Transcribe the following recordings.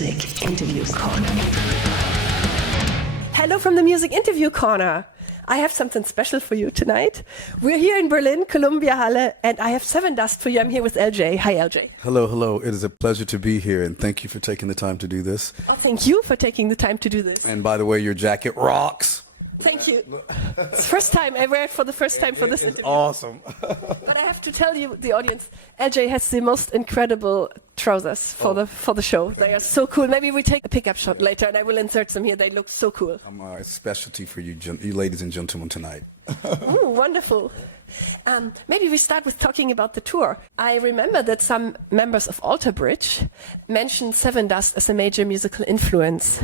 Music Interview Corner. Hello from the Music Interview Corner. I have something special for you tonight. We're here in Berlin, Columbia Halle, and I have Sevendust for you. I'm here with LJ. Hi, LJ. Hello, hello. It is a pleasure to be here, and thank you for taking the time to do this. Oh, thank you for taking the time to do this. And by the way, your jacket rocks. Thank you. It's the first time I wear it for the first time for this interview. Awesome. But I have to tell you, the audience, LJ has the most incredible trousers for the show. They are so cool. Maybe we take a pickup shot later, and I will insert some here. They look so cool. It's a specialty for you, you ladies and gentlemen tonight. Ooh, wonderful. Maybe we start with talking about the tour. I remember that some members of ALTER BRIDGE mentioned Sevendust as a major musical influence.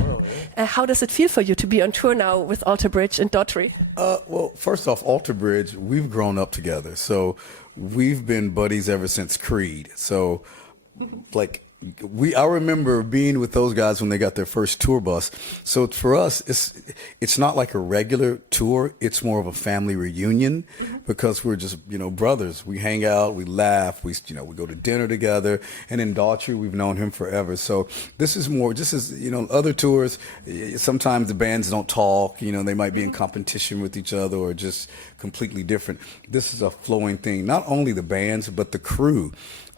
How does it feel for you to be on tour now with ALTER BRIDGE and DAUGHTRY? Well, first off, ALTER BRIDGE, we've grown up together. So we've been buddies ever since Creed. So, I remember being with those guys when they got their first tour bus. So for us, it's not like a regular tour. It's more of a family reunion because we're just, brothers. We hang out, we laugh, we go to dinner together. And in DAUGHTRY, we've known him forever. So this is more, just as, other tours, sometimes the bands don't talk, they might be in competition with each other or just completely different. This is a flowing thing, not only the bands, but the crew.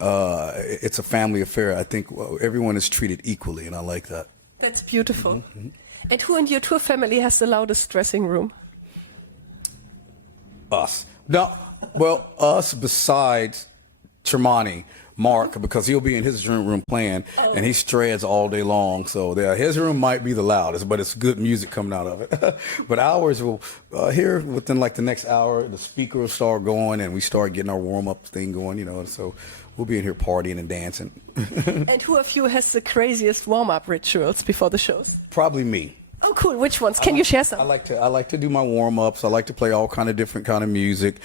It's a family affair. I think everyone is treated equally, and I like that. That's beautiful. Mm-hmm. And who in your tour family has the loudest dressing room? Us. No, well, us besides Tremonti, Mark, because he'll be in his room playing, and he shreds all day long. So his room might be the loudest, but it's good music coming out of it. But ours will, here within like the next hour, the speaker will start going, and we start getting our warm-up thing going, so we'll be in here partying and dancing. And who of you has the craziest warm-up rituals before the shows? Probably me. Oh, cool. Which ones? Can you share some? I like to do my warm-ups. I like to play all kind of different kind of music.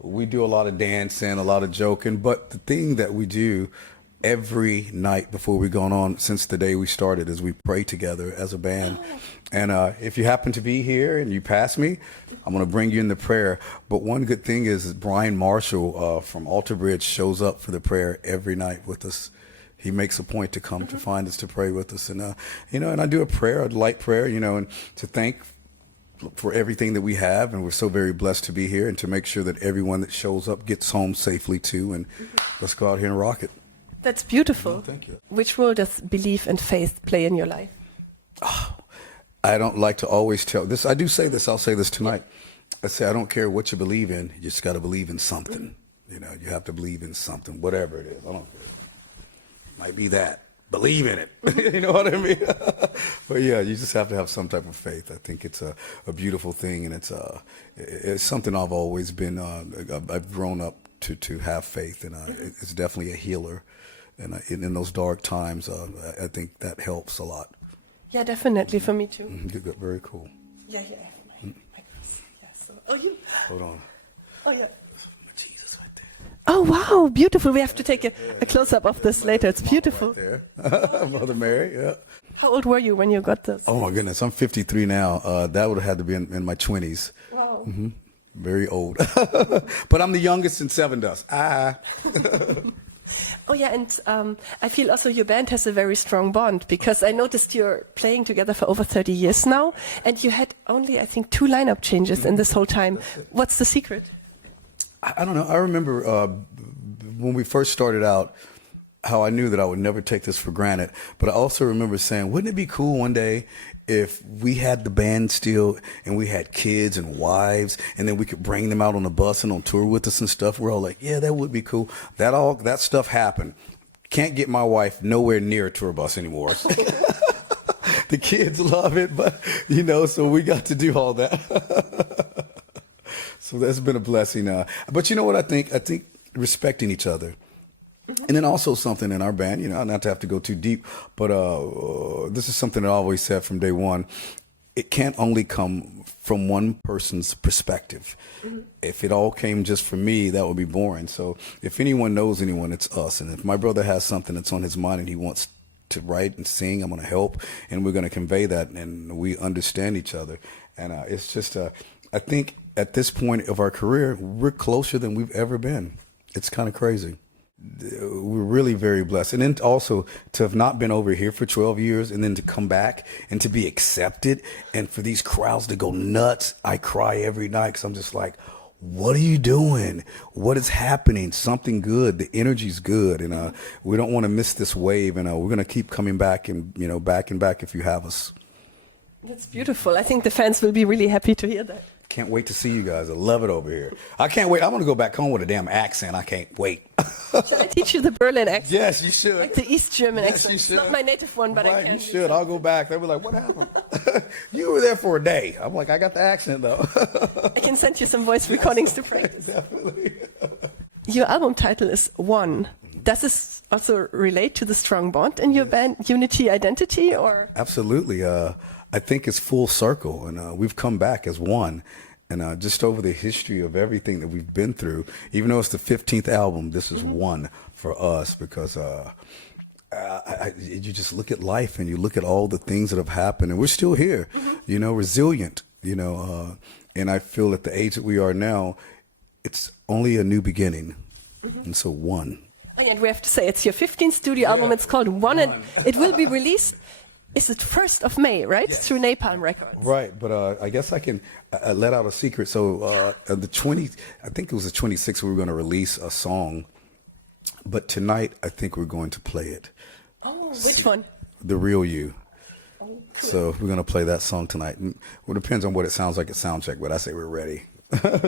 We do a lot of dancing, a lot of joking, but the thing that we do every night before we go on since the day we started is we pray together as a band. And if you happen to be here and you pass me, I'm going to bring you in the prayer. But one good thing is Brian Marshall from ALTER BRIDGE shows up for the prayer every night with us. He makes a point to come to find us, to pray with us. And, and I do a prayer, a light prayer, and to thank for everything that we have, and we're so very blessed to be here, and to make sure that everyone that shows up gets home safely too, and let's go out here and rock it. That's beautiful. Oh, thank you. Which role does belief and faith play in your life? Oh, I don't like to always tell this. I do say this. I'll say this tonight. I say I don't care what you believe in. You just got to believe in something. You have to believe in something, whatever it is. I don't care. Might be that. Believe in it. You know what I mean? But yeah, you just have to have some type of faith. I think it's a beautiful thing, and it's something I've always been. I've grown up to have faith, and it's definitely a healer. And in those dark times, I think that helps a lot. Yeah, definitely for me too. Good, very cool. Yeah. My glasses. Yeah, so, you. Hold on. Oh yeah. Jesus right there. Oh wow, beautiful. We have to take a close-up of this later. It's beautiful. Right there. Mother Mary, yeah. How old were you when you got this? Oh my goodness, I'm 53 now. That would have had to be in my 20s. Wow. Mm-hmm. Very old. But I'm the youngest in Sevendust. Oh yeah, and I feel also your band has a very strong bond, because I noticed you're playing together for over 30 years now, and you had only, I think, 2 lineup changes in this whole time. What's the secret? I don't know. I remember when we first started out, how I knew that I would never take this for granted. But I also remember saying, wouldn't it be cool one day if we had the band still, and we had kids and wives, and then we could bring them out on the bus and on tour with us and stuff? We're all like, yeah, that would be cool. That stuff happened. Can't get my wife nowhere near a tour bus anymore. The kids love it, but so we got to do all that. So that's been a blessing. But you know what I think? I think respecting each other. And then also something in our band, not to have to go too deep, but this is something that I always said from day one. It can't only come from one person's perspective. If it all came just from me, that would be boring. So if anyone knows anyone, it's us. And if my brother has something that's on his mind and he wants to write and sing, I'm going to help, and we're going to convey that, and we understand each other. And it's just, I think at this point of our career, we're closer than we've ever been. It's kind of crazy. we're really very blessed. And then also to have not been over here for 12 years and then to come back and to be accepted and for these crowds to go nuts. I cry every night because I'm just like, what are you doing? What is happening? Something good. The energy's good. And we don't want to miss this wave. And we're going to keep coming back and, back and back if you have us. That's beautiful. I think the fans will be really happy to hear that. Can't wait to see you guys. I love it over here. I can't wait. I'm going to go back home with a damn accent. I can't wait. Should I teach you the Berlin accent? Yes, you should. Like the East German accent. You should. It's not my native one, but right, I can. You should. I'll go back. They'll be like, what happened? You were there for a day. I'm like, I got the accent, though. I can send you some voice recordings to practice. Definitely. Your album title is One. Does this also relate to the strong bond in your band, Unity Identity, or? Absolutely. I think it's full circle, and we've come back as one. And just over the history of everything that we've been through, even though it's the 15th album, this is one for us because you just look at life and you look at all the things that have happened, and we're still here, resilient, and I feel at the age that we are now, it's only a new beginning. And so one. Oh, yeah, and we have to say it's your 15th studio album. It's called One, and it will be released. Is it 1st of May, right? Yes. Through Napalm Records. Right, but I guess I can let out a secret. So I think it was the 26th, we were going to release a song, but tonight I think we're going to play it. Oh, which one? The Real You. Oh, cool. So we're going to play that song tonight. Well, it depends on what it sounds like at soundcheck, but I say we're ready.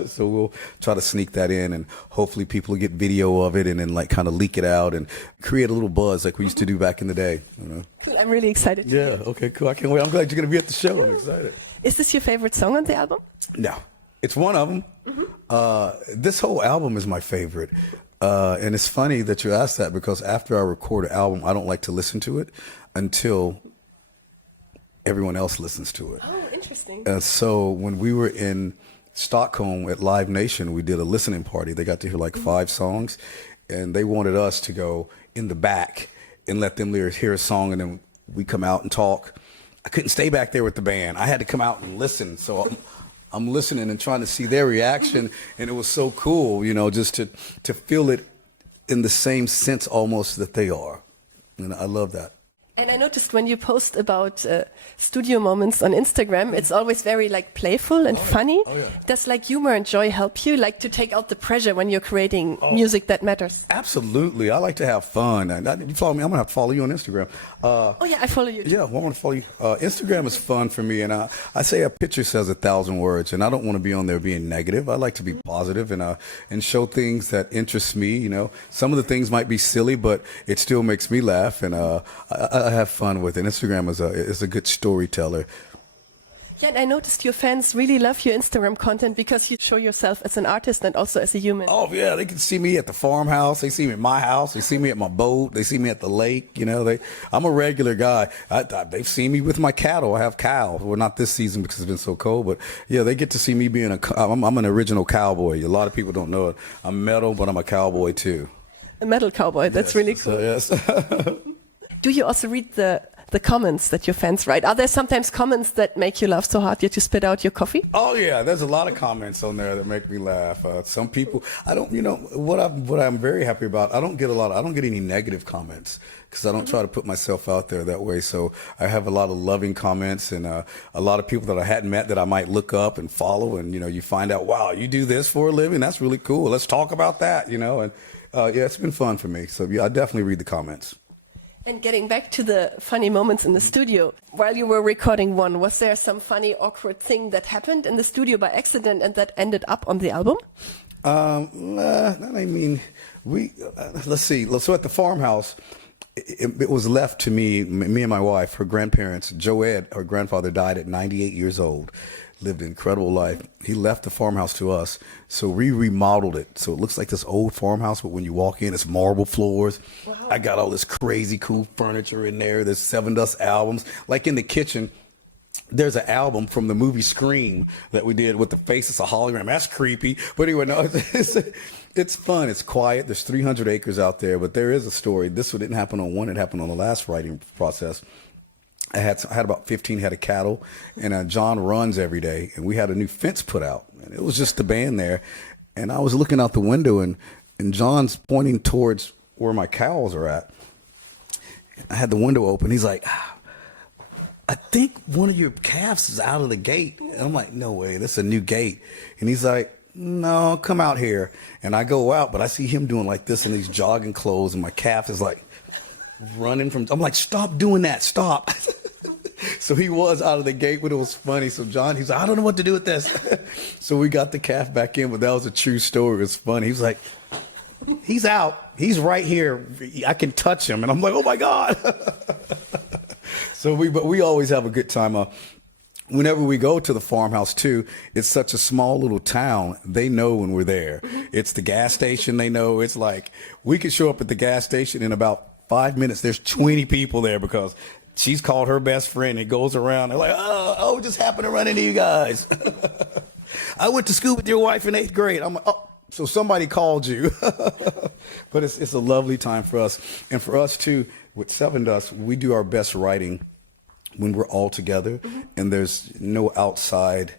So we'll try to sneak that in, and hopefully people will get video of it and then like kind of leak it out and create a little buzz like we used to do back in the day. Cool. I'm really excited. Yeah. Okay. Cool. I can't wait. I'm glad you're going to be at the show. I'm excited. Is this your favorite song on the album? No, it's one of them. This whole album is my favorite. And it's funny that you asked that because after I record an album, I don't like to listen to it until everyone else listens to it. Oh, interesting. So when we were in Stockholm at Live Nation, we did a listening party. They got to hear like 5 songs, and they wanted us to go in the back and let them hear a song, and then we come out and talk. I couldn't stay back there with the band. I had to come out and listen. So I'm listening and trying to see their reaction, and it was so cool, just to feel it in the same sense almost that they are. And I love that. And I noticed when you post about studio moments on Instagram, it's always very like playful and funny. Oh, yeah. Does like humor and joy help you, like to take out the pressure when you're creating music that matters? Absolutely. I like to have fun. And you follow me? I'm gonna have to follow you on Instagram. Oh yeah, I follow you too. Yeah, well, I want to follow you. Instagram is fun for me, and I say a picture says 1,000 words, and I don't want to be on there being negative. I like to be positive and show things that interest me. Some of the things might be silly, but it still makes me laugh, and I have fun with it. Instagram is a good storyteller. Yeah, and I noticed your fans really love your Instagram content because you show yourself as an artist and also as a human. Oh yeah, they can see me at the farmhouse. They see me at my house. They see me at my boat. They see me at the lake. I'm a regular guy. They've seen me with my cattle. I have cows. Well, not this season because it's been so cold, but yeah, they get to see me being I'm an original cowboy. A lot of people don't know it. I'm metal, but I'm a cowboy too. A metal cowboy. That's really cool. So, yes. Do you also read the comments that your fans write? Are there sometimes comments that make you laugh so hard that you spit out your coffee? Oh yeah, there's a lot of comments on there that make me laugh. Some people, I don't, what I'm very happy about. I don't get any negative comments because I don't try to put myself out there that way. So I have a lot of loving comments and a lot of people that I hadn't met that I might look up and follow. And you find out, wow, you do this for a living? That's really cool. Let's talk about that. And yeah, it's been fun for me. So yeah, I definitely read the comments. And getting back to the funny moments in the studio, while you were recording One, was there some funny, awkward thing that happened in the studio by accident and that ended up on the album? Let's see. So at the farmhouse, it was left to me and my wife, her grandparents. Joed, her grandfather, died at 98 years old. Lived an incredible life. He left the farmhouse to us, so we remodeled it. So it looks like this old farmhouse, but when you walk in, it's marble floors. Wow. I got all this crazy cool furniture in there. There's Sevendust albums. Like in the kitchen, there's an album from the movie Scream that we did with the face. It's a hologram. That's creepy. But anyway, no, it's fun. It's quiet. There's 300 acres out there, but there is a story. This one didn't happen on one. It happened on the last writing process. I had about 15 head of cattle, and John runs every day, and we had a new fence put out, and it was just the band there, and I was looking out the window, and John's pointing towards where my cows are at. I had the window open. He's like, I think one of your calves is out of the gate. And I'm like, no way, this is a new gate. And he's like, no, come out here. And I go out, but I see him doing like this in these jogging clothes, and my calf is like running from, I'm like, stop doing that, stop. So he was out of the gate, but it was funny. So John, he's like, I don't know what to do with this. So we got the calf back in, but that was a true story. It was funny. He was like, he's out. He's right here. I can touch him. And I'm like, oh my God. But we always have a good time. Whenever we go to the farmhouse too, it's such a small little town. They know when we're there. It's the gas station. They know. It's like we could show up at the gas station in about 5 minutes. There's 20 people there because she's called her best friend. It goes around. They're like, oh, just happened to run into you guys. I went to school with your wife in 8th grade. I'm like, oh. So somebody called you. But it's a lovely time for us. And for us, too, with Sevendust, we do our best writing when we're all together and there's no outside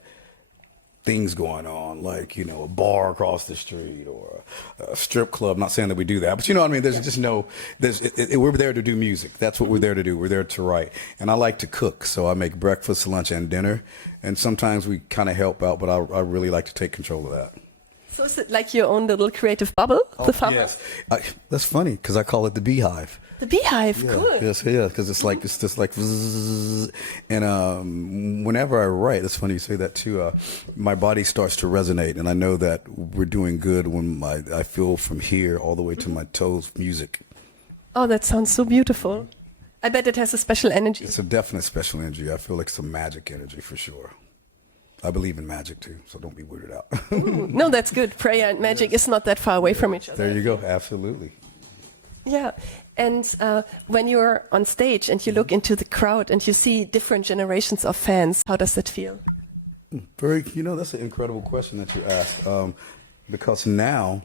things going on, like, you know, a bar across the street or a strip club. Not saying that we do that, but you know what I mean? There's just no, we're there to do music. That's what we're there to do. We're there to write. And I like to cook, so I make breakfast, lunch, and dinner. And sometimes we kind of help out, but I really like to take control of that. So is it like your own little creative bubble, the farmhouse? Yes. That's funny because I call it the beehive. The beehive, Yeah, cool. yes, yeah, because it's just like, zzz, and whenever I write, it's funny you say that too. My body starts to resonate, and I know that we're doing good when I feel from here all the way to my toes music. Oh, that sounds so beautiful. I bet it has a special energy. It's a definite special energy. I feel like it's a magic energy for sure. I believe in magic too, so don't be weirded out. Ooh, no, that's good. Prayer and magic is not that far away from each other. There you go. Absolutely. Yeah. And when you're on stage and you look into the crowd and you see different generations of fans, how does that feel? That's an incredible question that you asked. Because now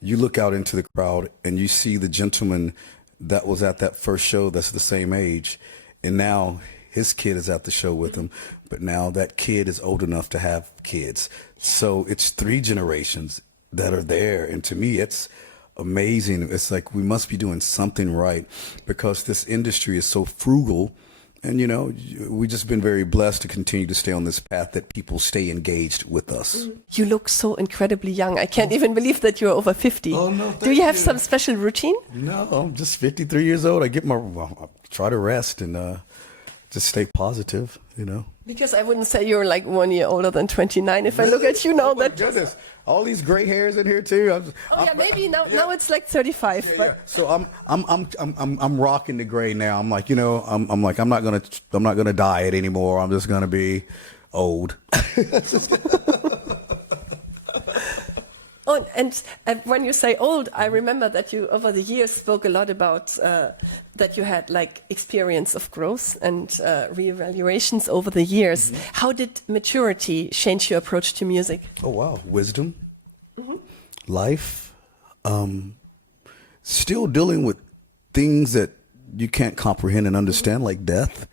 you look out into the crowd and you see the gentleman that was at that first show that's the same age, and now his kid is at the show with him, but now that kid is old enough to have kids. So it's 3 generations that are there. And to me, it's amazing. It's like we must be doing something right because this industry is so frugal. And, you know, we've just been very blessed to continue to stay on this path that people stay engaged with us. You look so incredibly young. I can't even believe that you're over 50. Oh, no, Do you have you. some special routine? No, I'm just 53 years old. I try to rest and just stay positive, you know. Because I wouldn't say you're like 1 year older than 29. If I look at you now, Oh my that goodness, all these gray hairs in here too. maybe now it's like 35. Yeah, But yeah. So I'm rocking the gray now. I'm like, you know, I'm like, I'm not gonna diet anymore. I'm just gonna be old. Oh, and when you say old, I remember that you over the years spoke a lot about that you had like experience of growth and reevaluations over the years. How did maturity change your approach to music? Oh wow, wisdom, life, still dealing with things that you can't comprehend and understand, like death,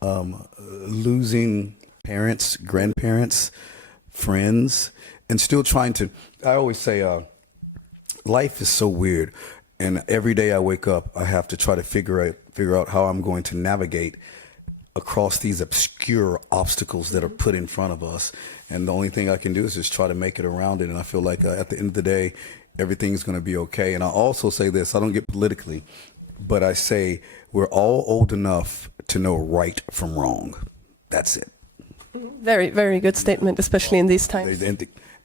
losing parents, grandparents, friends, and still trying to. I always say, life is so weird, and every day I wake up, I have to try to figure out how I'm going to navigate across these obscure obstacles that are put in front of us. And the only thing I can do is just try to make it around it. And I feel like at the end of the day, everything's going to be okay. And I also say this: I don't get politically, but I say we're all old enough to know right from wrong. That's it. Very, very good statement, especially in these times.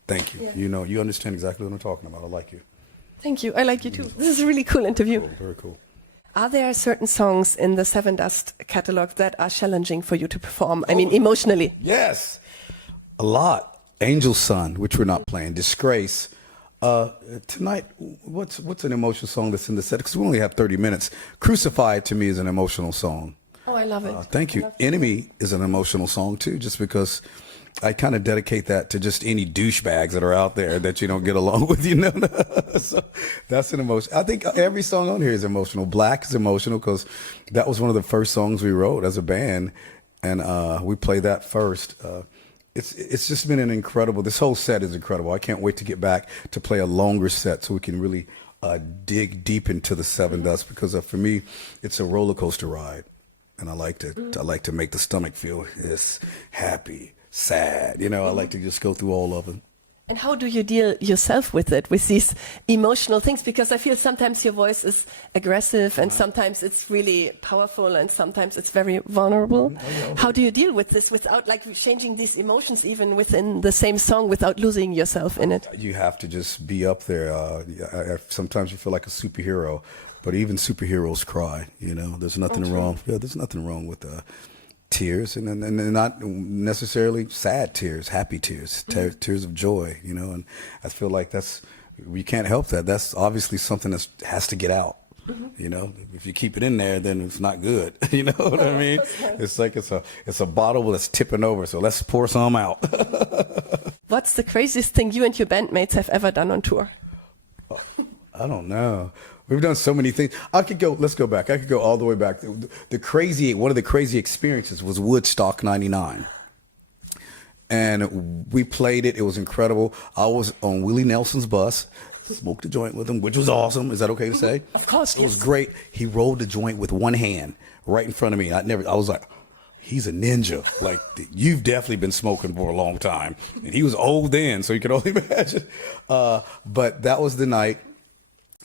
Thank you. Yeah. You know, you understand exactly what I'm talking about. I like you. Thank you. I like you too. This is a really cool interview. Cool, very cool. Are there certain songs in the Sevendust catalog that are challenging for you to perform? I mean, emotionally. Yes, a lot. Angel's Son, which we're not playing. Disgrace. Tonight, what's an emotional song that's in the set? Because we only have 30 minutes. Crucified to me is an emotional song. Oh, I love it. Thank you. Enemy is an emotional song too, just because I kind of dedicate that to just any douchebags that are out there that you don't get along with, you know. So that's an emotion. I think every song on here is emotional. Black is emotional because that was one of the first songs we wrote as a band, and we play that first. It's just been an incredible. This whole set is incredible. I can't wait to get back to play a longer set so we can really dig deep into the Sevendust because for me, it's a roller coaster ride, and I like to make the stomach feel this happy, sad. You know, I like to just go through all of them. And how do you deal yourself with it, with these emotional things? Because I feel sometimes your voice is aggressive and sometimes it's really powerful and sometimes it's very vulnerable. How do you deal with this without like changing these emotions even within the same song without losing yourself in it? You have to just be up there. Sometimes you feel like a superhero, but even superheroes cry, you know. There's nothing wrong. Yeah, there's nothing wrong with tears, and not necessarily sad tears, happy tears, tears of joy, you know. And I feel like we can't help that. That's obviously something that has to get out. You know, if you keep it in there, then it's not good. You know what I mean? It's like it's a bottle that's tipping over. So let's pour some out. What's the craziest thing you and your bandmates have ever done on tour? I don't know. We've done so many things. Let's go back. I could go all the way back. One of the crazy experiences was Woodstock 99. And we played it. It was incredible. I was on Willie Nelson's bus, smoked a joint with him, which was awesome. Is that okay to say? Of course, It was great. He rolled the joint with one hand right in front of me. I was like, he's a ninja. Like, you've definitely been smoking for a long time. And he was old then, so you can only imagine. But that was the night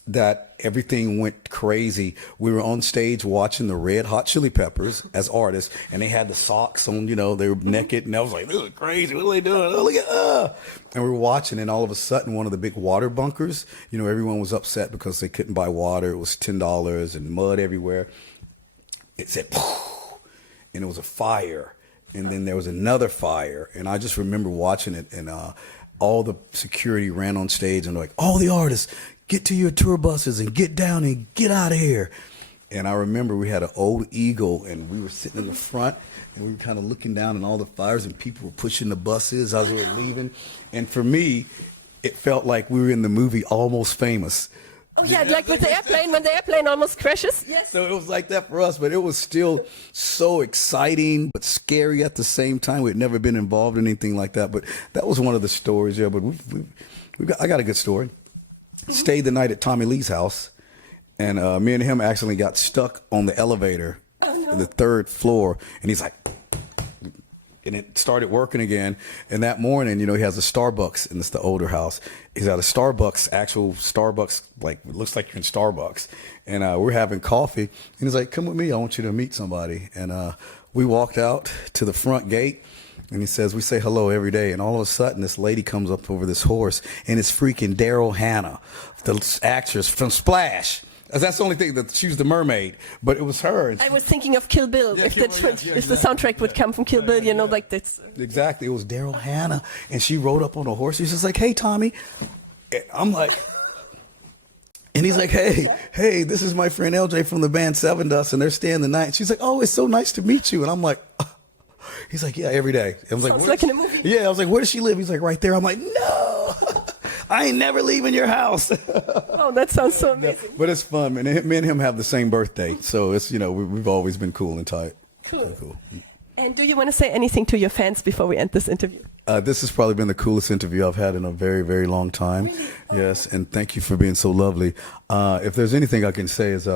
that everything went crazy. We were on stage watching the Red Hot Chili Peppers as artists, and they had the socks on, you know, they were naked, and I was like, this is crazy, what are they doing? Oh, look at And we were watching, and all of a sudden, one of the big water bunkers, you know, everyone was upset because they couldn't buy water. It was $10 and mud everywhere. It said, poof, and it was a fire, and then there was another fire, and I just remember watching it, and all the security ran on stage, and they're like, all the artists, get to your tour buses and get down and get out of here. And I remember we had an old Eagle, and we were sitting in the front, and we were kind of looking down and all the fires, and people were pushing the buses as we were leaving. And for me, it felt like we were in the movie Almost Famous. Oh yeah, like with the airplane, when the airplane almost crashes. Yes. So it was like that for us, but it was still so exciting but scary at the same time. We'd never been involved in anything like that, but that was one of the stories. Yeah, but I got a good story. Stayed the night at Tommy Lee's house, and me and him accidentally got stuck on the elevator in the 3rd floor, and he's like, and it started working again. And that morning, you know, he has a Starbucks, and it's the older house. He's at a Starbucks, actual Starbucks, like it looks like you're in Starbucks, and we're having coffee, and he's like, come with me, I want you to meet somebody. And we walked out to the front gate. And he says, we say hello every day. And all of a sudden, this lady comes up over this horse, and it's freaking Daryl Hannah, the actress from Splash. That's the only thing, that she was the mermaid, but it was her. I was thinking of Kill Bill. Yeah, if exactly. the soundtrack would come from Kill Bill, you know, like that's... Exactly. It was Daryl Hannah. And she rode up on a horse. She's just like, hey, Tommy. And I'm like... And he's like, hey, this is my friend LJ from the band Sevendust, and they're staying the night. She's like, oh, it's so nice to meet you. And I'm like... He's like, yeah, every day. I was like in a movie. Yeah, I was like, where does she live? He's like, right there. I'm like, no, I ain't never leaving your house. Oh, that sounds so amazing. But it's fun, man. Me and him have the same birthday, so it's, you know, we've always been cool and tight. Cool. And do you want to say anything to your fans before we end this interview? This has probably been the coolest interview I've had in a very, very long time. Really? Yes, and thank you for being so lovely. If there's anything I can say is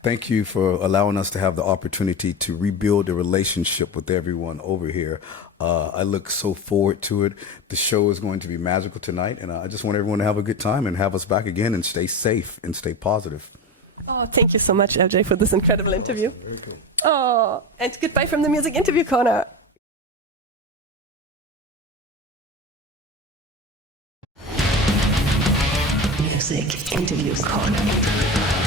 thank you for allowing us to have the opportunity to rebuild a relationship with everyone over here. I look so forward to it. The show is going to be magical tonight, and I just want everyone to have a good time and have us back again and stay safe and stay positive. Oh, thank you so much, LJ, for this incredible interview. Awesome. Very cool. Oh, and goodbye from the Music Interview Corner. Music Interview Corner.